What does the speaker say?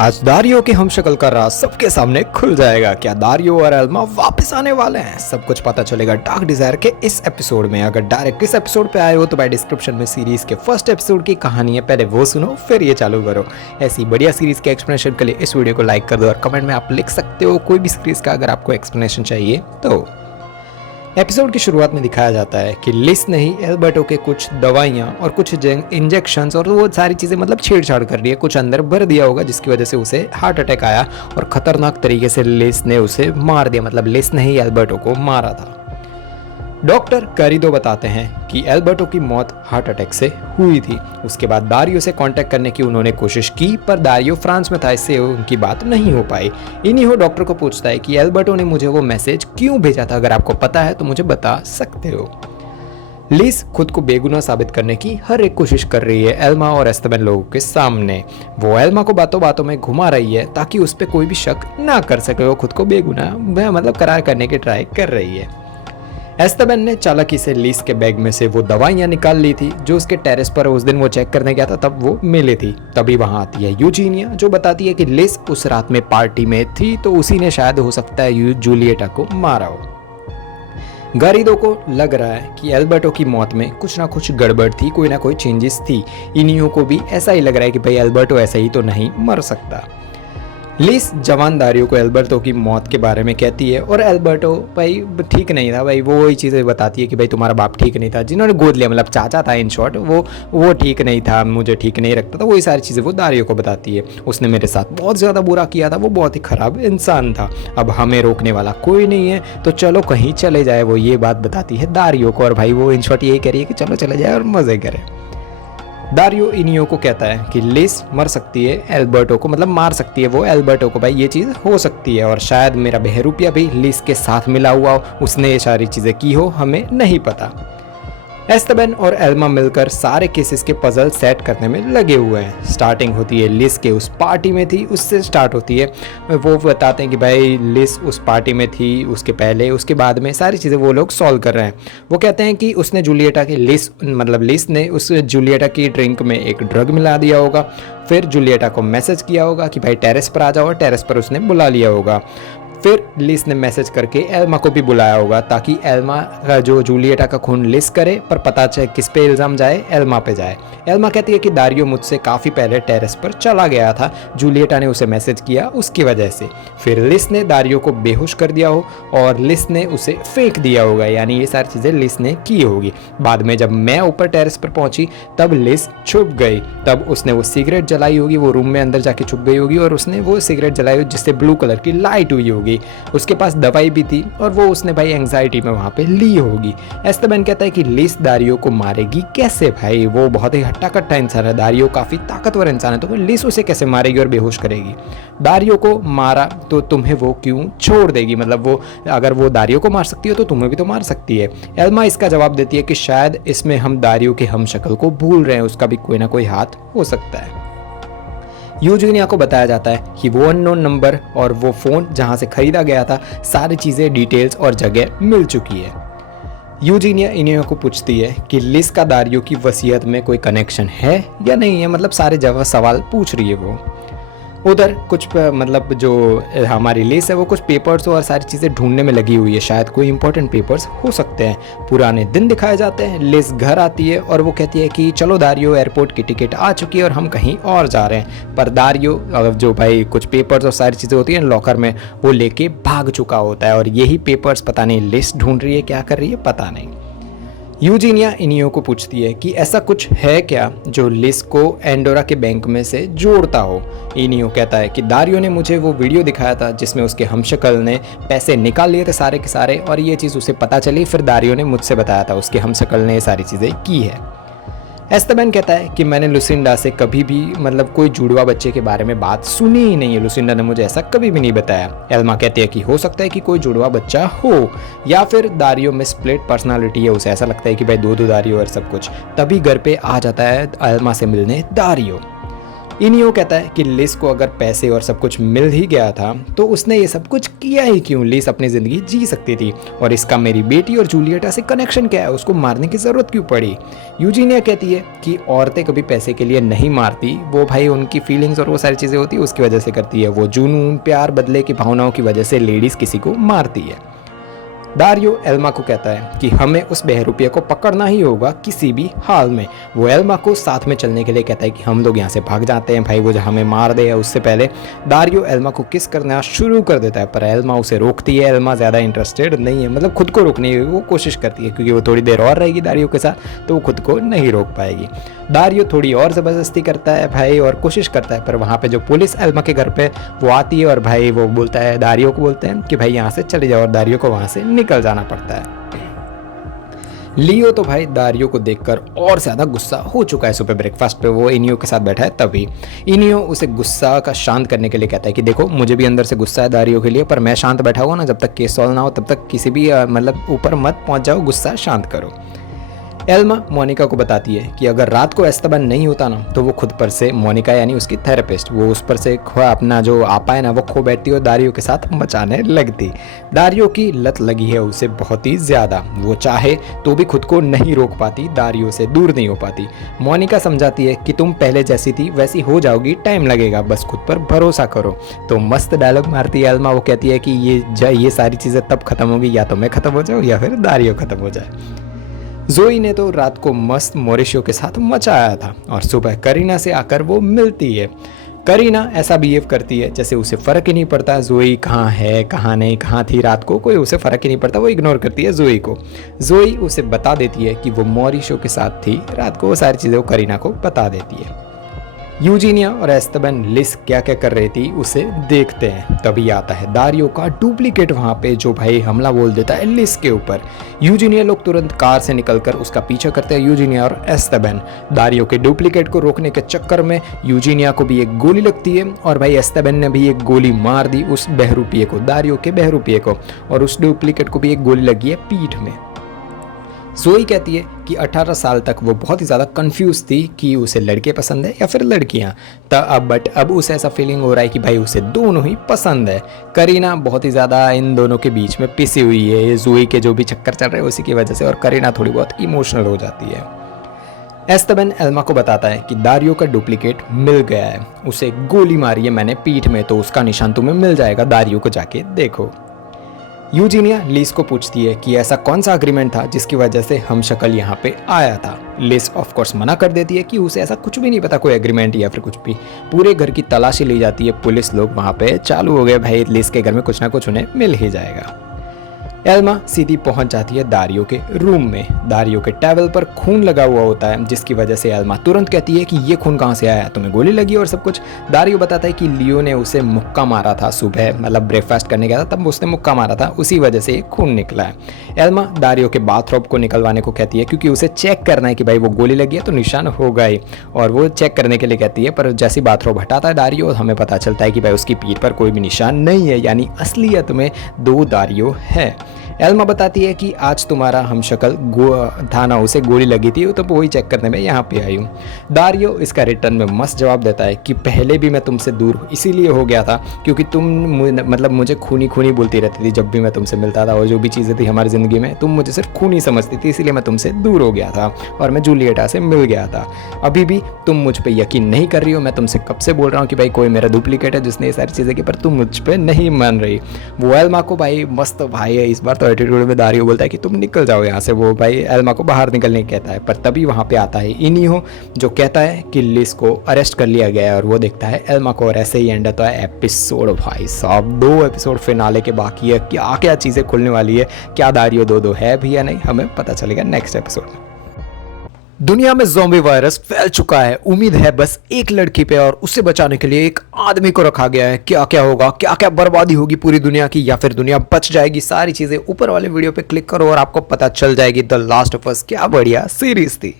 आज दारियो के हमशक्ल का राज सबके सामने खुल जाएगा। क्या दारियो और एल्मा वापस आने वाले हैं? सब कुछ पता चलेगा डार्क डिजायर के इस एपिसोड में। अगर डायरेक्ट इस एपिसोड पे आए हो तो भाई डिस्क्रिप्शन में सीरीज के फर्स्ट एपिसोड की कहानी है, पहले वो सुनो फिर ये चालू करो। ऐसी बढ़िया सीरीज के एक्सप्लेनेशन के लिए इस वीडियो को लाइक कर दो और कमेंट में आप लिख सकते हो कोई भी सीरीज का अगर आपको एक्सप्लेनेशन चाहिए तो। एपिसोड की शुरुआत में दिखाया जाता है कि लिस ने ही एल्बर्टो के कुछ दवाइयाँ और कुछ इंजेक्शंस और वो सारी चीज़ें मतलब छेड़छाड़ कर रही है, कुछ अंदर भर दिया होगा जिसकी वजह से उसे हार्ट अटैक आया और ख़तरनाक तरीके से लिस ने उसे मार दिया। मतलब लिस ने ही एल्बर्टो को मारा था। डॉक्टर कैरिडो बताते हैं कि एल्बर्टो की मौत हार्ट अटैक से हुई थी। उसके बाद दारियो से कांटेक्ट करने की उन्होंने कोशिश की पर दारियो फ्रांस में था, इससे उनकी बात नहीं हो पाई। इन्हीं डॉक्टर को पूछता है कि एल्बर्टो ने मुझे वो मैसेज क्यों भेजा था, अगर आपको पता है तो मुझे बता सकते हो। लिस खुद को बेगुनाह साबित करने की हर एक कोशिश कर रही है एल्मा और एस्तेबन लोगों के सामने। वो एल्मा को बातों बातों में घुमा रही है ताकि उस पर कोई भी शक ना कर सके। वो खुद को बेगुनाह मतलब करार करने की ट्राई कर रही है। एस्तेबन ने चालाकी से लिस के बैग में से वो दवाइयाँ निकाल ली थी जो उसके टेरेस पर उस दिन वो चेक करने गया था तब वो मिली थी। तभी वहाँ आती है यूजीनिया जो बताती है कि लिस उस रात में पार्टी में थी तो उसी ने शायद हो सकता है जूलिएटा को मारा हो। गारिडो को लग रहा है कि एल्बर्टो की मौत में कुछ ना कुछ गड़बड़ थी, कोई ना कोई चेंजेस थी। इनियो को भी ऐसा ही लग रहा है कि भाई एल्बर्टो ऐसा ही तो नहीं मर सकता। लिस जवान दारियो को एल्बर्टो की मौत के बारे में कहती है और एल्बर्टो भाई ठीक नहीं था। भाई वो वही चीज़ें बताती है कि भाई तुम्हारा बाप ठीक नहीं था, जिन्होंने गोद लिया मतलब चाचा था इन शॉर्ट, वो ठीक नहीं था, मुझे ठीक नहीं रखता था। वही सारी चीज़ें वो दारियो को बताती है। उसने मेरे साथ बहुत ज़्यादा बुरा किया था, वो बहुत ही ख़राब इंसान था। अब हमें रोकने वाला कोई नहीं है तो चलो कहीं चले जाए, वो ये बात बताती है दारियो को। और भाई वो इन शॉर्ट यही कह रही है कि चलो चले जाए और मज़े करें। दारियो इनियो को कहता है कि लिस मर सकती है एल्बर्टो को, मतलब मार सकती है वो एल्बर्टो को। भाई ये चीज़ हो सकती है और शायद मेरा बहरूपिया भी लिस के साथ मिला हुआ हो, उसने ये सारी चीज़ें की हो, हमें नहीं पता। एस्तेबन और एल्मा मिलकर सारे केसेस के पजल सेट करने में लगे हुए हैं। स्टार्टिंग होती है लिस के उस पार्टी में थी, उससे स्टार्ट होती है। वो बताते हैं कि भाई लिस उस पार्टी में थी, उसके पहले उसके बाद में सारी चीज़ें वो लोग सॉल्व कर रहे हैं। वो कहते हैं कि उसने जूलिएटा की लिस ने उस जूलिएटा की ड्रिंक में एक ड्रग मिला दिया होगा। फिर जूलिएटा को मैसेज किया होगा कि भाई टेरेस पर आ जाओ और टेरेस पर उसने बुला लिया होगा। फिर लिस ने मैसेज करके एल्मा को भी बुलाया होगा ताकि एल्मा का जो जूलिएटा का खून लिस करे, पर पता चले किस पे इल्ज़ाम जाए, एल्मा पे जाए। एल्मा कहती है कि दारियो मुझसे काफ़ी पहले टेरेस पर चला गया था, जूलिएटा ने उसे मैसेज किया उसकी वजह से। फिर लिस ने दारियो को बेहोश कर दिया हो और लिस ने उसे फेंक दिया होगा, यानी ये सारी चीज़ें लिस ने की होगी। बाद में जब मैं ऊपर टेरेस पर पहुंची तब लिस छुप गई, तब उसने वो सिगरेट जलाई होगी, वो रूम में अंदर जाके छुप गई होगी और उसने वो सिगरेट जलाई होगी जिससे ब्लू कलर की लाइट हुई होगी। उसके पास दवाई भी थी और वो उसने भाई एंग्जाइटी में वहां पे ली होगी। एस्तेबन कहता है कि लिस दारियो को मारेगी कैसे? भाई वो बहुत ही हट्टा कट्टा इंसान है, दारियो काफी ताकतवर इंसान है, तो लिस उसे कैसे मारेगी और बेहोश करेगी? दारियो को मारा तो तुम्हें वो क्यों छोड़ देगी? मतलब वो अगर वो दारियो को मार सकती है तो तुम्हें भी तो मार सकती है। एल्मा इसका जवाब देती है कि शायद इसमें हम दारियो के हमशक्ल को भूल रहे हैं, उसका भी कोई ना कोई हाथ हो सकता है। यूजीनिया को बताया जाता है कि वो अननोन नंबर और वो फ़ोन जहां से खरीदा गया था, सारी चीज़ें डिटेल्स और जगह मिल चुकी है। यूजीनिया इनियो को पूछती है कि लिस का दारियो की वसीयत में कोई कनेक्शन है या नहीं है, मतलब सारे जवाब सवाल पूछ रही है वो। उधर कुछ मतलब जो हमारी लिस है वो कुछ पेपर्स और सारी चीज़ें ढूंढने में लगी हुई है, शायद कोई इंपॉर्टेंट पेपर्स हो सकते हैं। पुराने दिन दिखाए जाते हैं। लिस घर आती है और वो कहती है कि चलो दारियो, एयरपोर्ट की टिकट आ चुकी है और हम कहीं और जा रहे हैं। पर दारियो जो भाई कुछ पेपर्स और सारी चीज़ें होती हैं लॉकर में, वो लेके भाग चुका होता है और यही पेपर्स पता नहीं लिस ढूंढ रही है, क्या कर रही है पता नहीं। यूजीनिया इनियो को पूछती है कि ऐसा कुछ है क्या जो लिस को एंडोरा के बैंक में से जोड़ता हो। इनियो कहता है कि दारियो ने मुझे वो वीडियो दिखाया था जिसमें उसके हमशक्ल ने पैसे निकाल लिए थे सारे के सारे, और ये चीज़ उसे पता चली, फिर दारियो ने मुझसे बताया था उसके हमशक्ल ने ये सारी चीज़ें की है। एस्तेबन कहता है कि मैंने लुसिंडा से कभी भी मतलब कोई जुड़वा बच्चे के बारे में बात सुनी ही नहीं है, लुसिंडा ने मुझे ऐसा कभी भी नहीं बताया। एल्मा कहती है कि हो सकता है कि कोई जुड़वा बच्चा हो या फिर दारियो में स्प्लिट पर्सनालिटी है, उसे ऐसा लगता है कि भाई दो दारियो और सब कुछ। तभी घर पे आ जाता है एल्मा से मिलने दारियो। इनियो कहता है कि लिस को अगर पैसे और सब कुछ मिल ही गया था तो उसने ये सब कुछ किया ही क्यों, लिस अपनी ज़िंदगी जी सकती थी और इसका मेरी बेटी और जूलियटा से कनेक्शन क्या है, उसको मारने की ज़रूरत क्यों पड़ी। यूजीनिया कहती है कि औरतें कभी पैसे के लिए नहीं मारती, वो भाई उनकी फीलिंग्स और वो सारी चीज़ें होती है उसकी वजह से करती है, वो जुनून प्यार बदले की भावनाओं की वजह से लेडीज़ किसी को मारती है। दारियो एल्मा को कहता है कि हमें उस बहरूपिया को पकड़ना ही होगा किसी भी हाल में। वो एल्मा को साथ में चलने के लिए कहता है कि हम लोग यहाँ से भाग जाते हैं भाई, वो जो हमें मार दे। उससे पहले दारियो एल्मा को किस करना शुरू कर देता है पर एल्मा उसे रोकती है। एल्मा ज़्यादा इंटरेस्टेड नहीं है, मतलब खुद को रोकने की वो कोशिश करती है क्योंकि वो थोड़ी देर और रहेगी दारियो के साथ तो वो खुद को नहीं रोक पाएगी। दारियो थोड़ी और ज़बरदस्ती करता है भाई और कोशिश करता है, पर वहाँ पे जो पुलिस एल्मा के घर पे वो आती है और भाई वो बोलता है, दारियो को बोलते हैं कि भाई यहाँ से चले जाओ और दारियो को वहाँ से निकल जाना पड़ता है। लियो तो भाई दारियो को देखकर और ज़्यादा गुस्सा हो चुका है। सुबह ब्रेकफास्ट पे वो इनियो के साथ बैठा है, तभी इनियो उसे गुस्सा का शांत करने के लिए कहता है कि देखो मुझे भी अंदर से गुस्सा है दारियो के लिए, पर मैं शांत बैठा हुआ ना, जब तक केस सॉल्व ना हो तब तक किसी भी मतलब ऊपर मत पहुंच जाओ, गुस्सा शांत करो। एल्मा मोनिका को बताती है कि अगर रात को एस्तेबान नहीं होता ना तो वो खुद पर से, मोनिका यानी उसकी थेरेपिस्ट, वो उस पर से अपना जो आपा है ना वो खो बैठती और दारियो के साथ मचाने लगती। दारियो की लत लगी है उसे बहुत ही ज़्यादा, वो चाहे तो भी खुद को नहीं रोक पाती, दारियो से दूर नहीं हो पाती। मोनिका समझाती है कि तुम पहले जैसी थी वैसी हो जाओगी, टाइम लगेगा, बस खुद पर भरोसा करो। तो मस्त डायलॉग मारती है एल्मा, वो कहती है कि ये सारी चीज़ें तब खत्म होगी या तो मैं खत्म हो जाऊँ या फिर दारियो खत्म हो जाए। जोई ने तो रात को मस्त मोरिशियो के साथ मचाया था और सुबह करीना से आकर वो मिलती है। करीना ऐसा बिहेव करती है जैसे उसे फ़र्क ही नहीं पड़ता जोई कहाँ है कहाँ नहीं, कहाँ थी रात को, कोई उसे फ़र्क ही नहीं पड़ता, वो इग्नोर करती है जोई को। जोई उसे बता देती है कि वो मोरिशियो के साथ थी रात को, वो सारी चीज़ें वो करीना को बता देती है। यूजीनिया और एस्तेबान लिस क्या क्या कर रही थी उसे देखते हैं, तभी आता है दारियो का डुप्लीकेट वहाँ पे जो भाई हमला बोल देता है लिस के ऊपर। यूजीनिया लोग तुरंत कार से निकलकर उसका पीछा करते हैं, यूजीनिया और एस्तेबान। दारियो के डुप्लीकेट को रोकने के चक्कर में यूजीनिया को भी एक गोली लगती है और भाई एस्तेबान ने भी एक गोली मार दी उस बहरूपिये को, दारियो के बहरूपिये को, और उस डुप्लीकेट को भी एक गोली लगी है पीठ में। जोई कहती है कि 18 साल तक वो बहुत ही ज़्यादा कंफ्यूज थी कि उसे लड़के पसंद है या फिर लड़कियां, बट अब उसे ऐसा फीलिंग हो रहा है कि भाई उसे दोनों ही पसंद है। करीना बहुत ही ज़्यादा इन दोनों के बीच में पिसी हुई है, ये जोई के जो भी चक्कर चल रहे हैं उसी की वजह से, और करीना थोड़ी बहुत इमोशनल हो जाती है। एस्तेबान एल्मा को बताता है कि दारियो का डुप्लीकेट मिल गया है, उसे गोली मारी है मैंने पीठ में, तो उसका निशान तुम्हें मिल जाएगा, दारियो को जाके देखो। यूजीनिया लिस को पूछती है कि ऐसा कौन सा अग्रीमेंट था जिसकी वजह से हम शक्ल यहाँ पे आया था। लिस ऑफ कोर्स मना कर देती है कि उसे ऐसा कुछ भी नहीं पता, कोई एग्रीमेंट या फिर कुछ भी। पूरे घर की तलाशी ली जाती है, पुलिस लोग वहाँ पे चालू हो गए, भाई लिस के घर में कुछ ना कुछ उन्हें मिल ही जाएगा। एल्मा सीधी पहुंच जाती है दारियो के रूम में। दारियो के टेबल पर खून लगा हुआ होता है जिसकी वजह से एल्मा तुरंत कहती है कि ये खून कहाँ से आया, तुम्हें गोली लगी और सब कुछ। दारियो बताता है कि लियो ने उसे मुक्का मारा था सुबह, मतलब ब्रेकफास्ट करने गया था तब उसने मुक्का मारा था, उसी वजह से खून निकला है। एल्मा दारियो के बाथरोब को निकलवाने को कहती है क्योंकि उसे चेक करना है कि भाई वो गोली लगी है तो निशान होगा ही, और वो चेक करने के लिए कहती है। पर जैसी बाथरोब हटाता है दारियो, हमें पता चलता है कि भाई उसकी पीठ पर कोई भी निशान नहीं है, यानी असलियत में दो दारियो है। एल्मा बताती है कि आज तुम्हारा हमशक्ल था ना, उसे गोली लगी थी तो वही चेक करने में यहाँ पे आई हूँ। दारियो इसका रिटर्न में मस्त जवाब देता है कि पहले भी मैं तुमसे दूर इसीलिए हो गया था क्योंकि तुम मतलब मुझे खूनी खूनी बोलती रहती थी जब भी मैं तुमसे मिलता था, और जो भी चीज़ें थी हमारी ज़िंदगी में तुम मुझे सिर्फ खूनी समझती थी, इसीलिए मैं तुमसे दूर हो गया था और मैं जूलियटा से मिल गया था। अभी भी तुम मुझ पर यकीन नहीं कर रही हो, मैं तुमसे कब से बोल रहा हूँ कि भाई कोई मेरा डुप्लीकेट है जिसने ये सारी चीज़ें की, पर तुम मुझ पर नहीं मान रही। वो एल्मा को भाई मस्त भाई है इस बार तो एटीट्यूड में दारियो बोलता है कि तुम निकल जाओ यहाँ से, वो भाई एल्मा को बाहर निकलने कहता है। पर तभी वहाँ पे आता है इनियो जो कहता है कि लिस को अरेस्ट कर लिया गया है और वो देखता है एल्मा को, और ऐसे ही एंड होता है एपिसोड। भाई साहब 2 एपिसोड फिनाले के बाकी है, क्या क्या चीज़ें खुलने वाली है, क्या दारियो दो है भी या नहीं, हमें पता चलेगा नेक्स्ट एपिसोड में। दुनिया में ज़ॉम्बी वायरस फैल चुका है, उम्मीद है बस एक लड़की पे और उसे बचाने के लिए एक आदमी को रखा गया है। क्या क्या होगा, क्या क्या बर्बादी होगी पूरी दुनिया की, या फिर दुनिया बच जाएगी, सारी चीज़ें ऊपर वाले वीडियो पे क्लिक करो और आपको पता चल जाएगी। द लास्ट ऑफ अस क्या बढ़िया सीरीज थी।